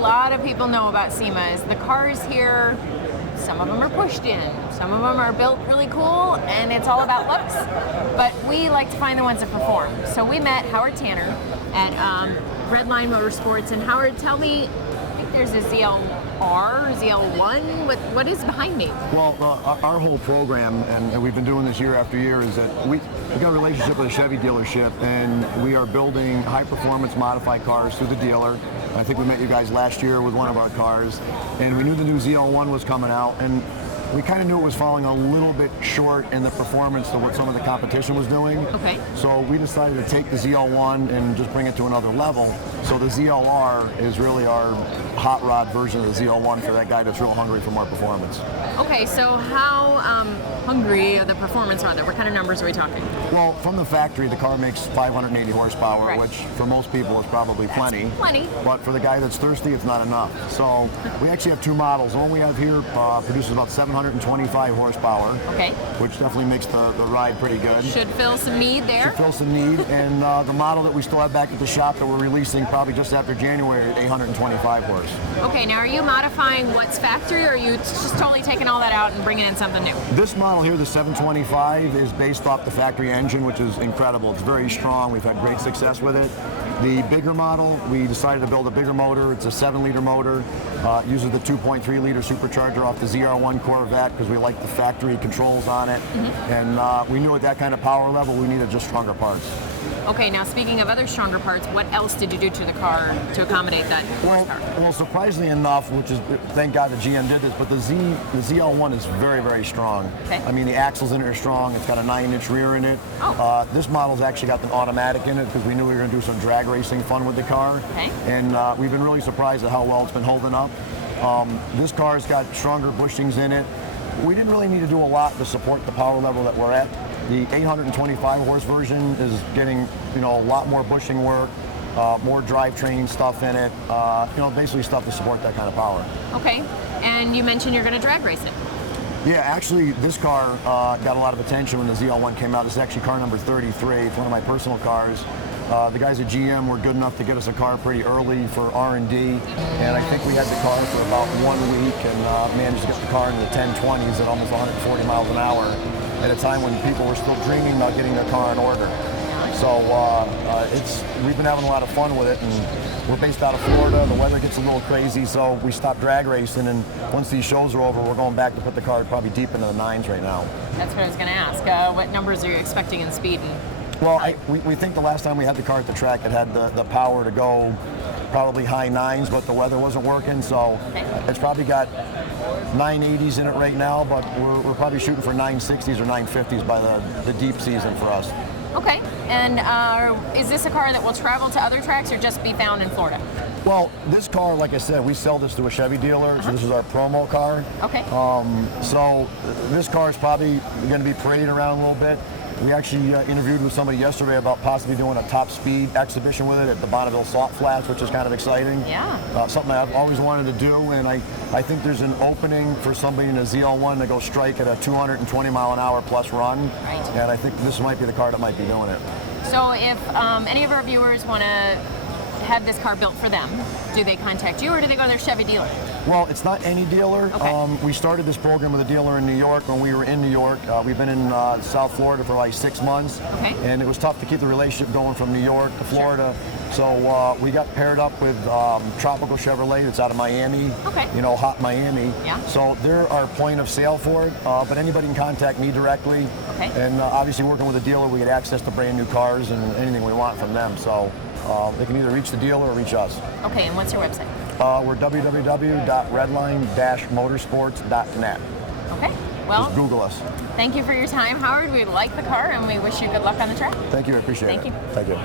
lot of people know about Sema is the cars here, some of them are pushed in, some of them are built really cool, and it's all about looks. But we like to find the ones that perform. So we met Howard Tanner at Redline Motorsports, and Howard, tell me, I think there's a ZL1, what is behind me? Well, our whole program, and we've been doing this year after year, is that we've got a relationship with a Chevy dealership, and we are building high-performance modified cars through the dealer. I think we met you guys last year with one of our cars, and we knew the new ZL1 was coming out, and we kind of knew it was falling a little bit short in the performance of what some of the competition was doing. Okay. So we decided to take the ZL1 and just bring it to another level. So the ZLR is really our hot rod version of the ZL1 for that guy that's real hungry for more performance. Okay, so how hungry of the performance are there? What kind of numbers are we talking? Well, from the factory, the car makes 580 horsepower, right, which for most people is probably plenty. But for the guy that's thirsty, it's not enough. So we actually have two models. The one we have here produces about 725 horsepower, okay, which definitely makes the ride pretty good. Should fill some need there. Should fill some need. And the model that we still have back at the shop that we're releasing probably just after January at 825 horse. Okay, now are you modifying what's factory, or are you just totally taking all that out and bringing in something new? This model here, the 725, is based off the factory engine, which is incredible. It's very strong. We've had great success with it. The bigger model, we decided to build a bigger motor. It's a 7-liter motor. Uses the 2.3-liter supercharger off the ZR1 Corvette because we like the factory controls on it. Mm-hmm. And we knew at that kind of power level, we needed just stronger parts. Okay, now speaking of other stronger parts, what else did you do to the car to accommodate that horsepower? Well, surprisingly enough, which is, thank God the GM did this, but the ZL1 is very, very strong. Okay. I mean, the axles in it are strong. It's got a 9-inch rear in it. Oh. This model's actually got an automatic in it because we knew we were going to do some drag racing fun with the car. Okay. And we've been really surprised at how well it's been holding up. This car's got stronger bushings in it. We didn't really need to do a lot to support the power level that we're at. The 825 horse version is getting, a lot more bushing work, more drivetrain stuff in it, basically stuff to support that kind of power. Okay, and you mentioned you're going to drag race it. Yeah, actually, this car got a lot of attention when the ZL1 came out. This is actually car number 33. It's one of my personal cars. The guys at GM were good enough to get us a car pretty early for R&D, and I think we had the car for about 1 week and managed to get the car into the 1020s at almost 140 miles an hour at a time when people were still dreaming about getting their car in order. So we've been having a lot of fun with it, and we're based out of Florida. The weather gets a little crazy, so we stopped drag racing, and once these shows are over, we're going back to put the car probably deep into the 9s right now. That's what I was going to ask. What numbers are you expecting in speed? Well, we think the last time we had the car at the track, it had the power to go probably high 9s, but the weather wasn't working, so it's probably got 980s in it right now, but we're probably shooting for 960s or 950s by the deep season for us. Okay, and is this a car that will travel to other tracks or just be found in Florida? Well, this car, like I said, we sell this to a Chevy dealer, so this is our promo car. Okay. So this car is probably going to be paraded around a little bit. We actually interviewed with somebody yesterday about possibly doing a top speed exhibition with it at the Bonneville Salt Flats, which is kind of exciting. Yeah. Something I've always wanted to do, and I think there's an opening for somebody in a ZL1 to go strike at a 220 mile an hour plus run. Right. And I think this might be the car that might be doing it. So if any of our viewers want to have this car built for them, do they contact you or do they go to their Chevy dealer? Well, it's not any dealer. Okay. We started this program with a dealer in New York when we were in New York. We've been in South Florida for like 6 months. Okay. And it was tough to keep the relationship going from New York to Florida. Sure. So we got paired up with Tropical Chevrolet. It's out of Miami. Okay. Hot Miami. Yeah. So they're our point of sale for it. But anybody can contact me directly. Okay. And obviously working with a dealer, we get access to brand new cars and anything we want from them. So they can either reach the dealer or reach us. Okay, and what's your website? We're www.redline-motorsports.net. Okay, well, just Google us. Thank you for your time, Howard. We like the car and we wish you good luck on the track. Thank you, I appreciate it. Thank you. Thank you.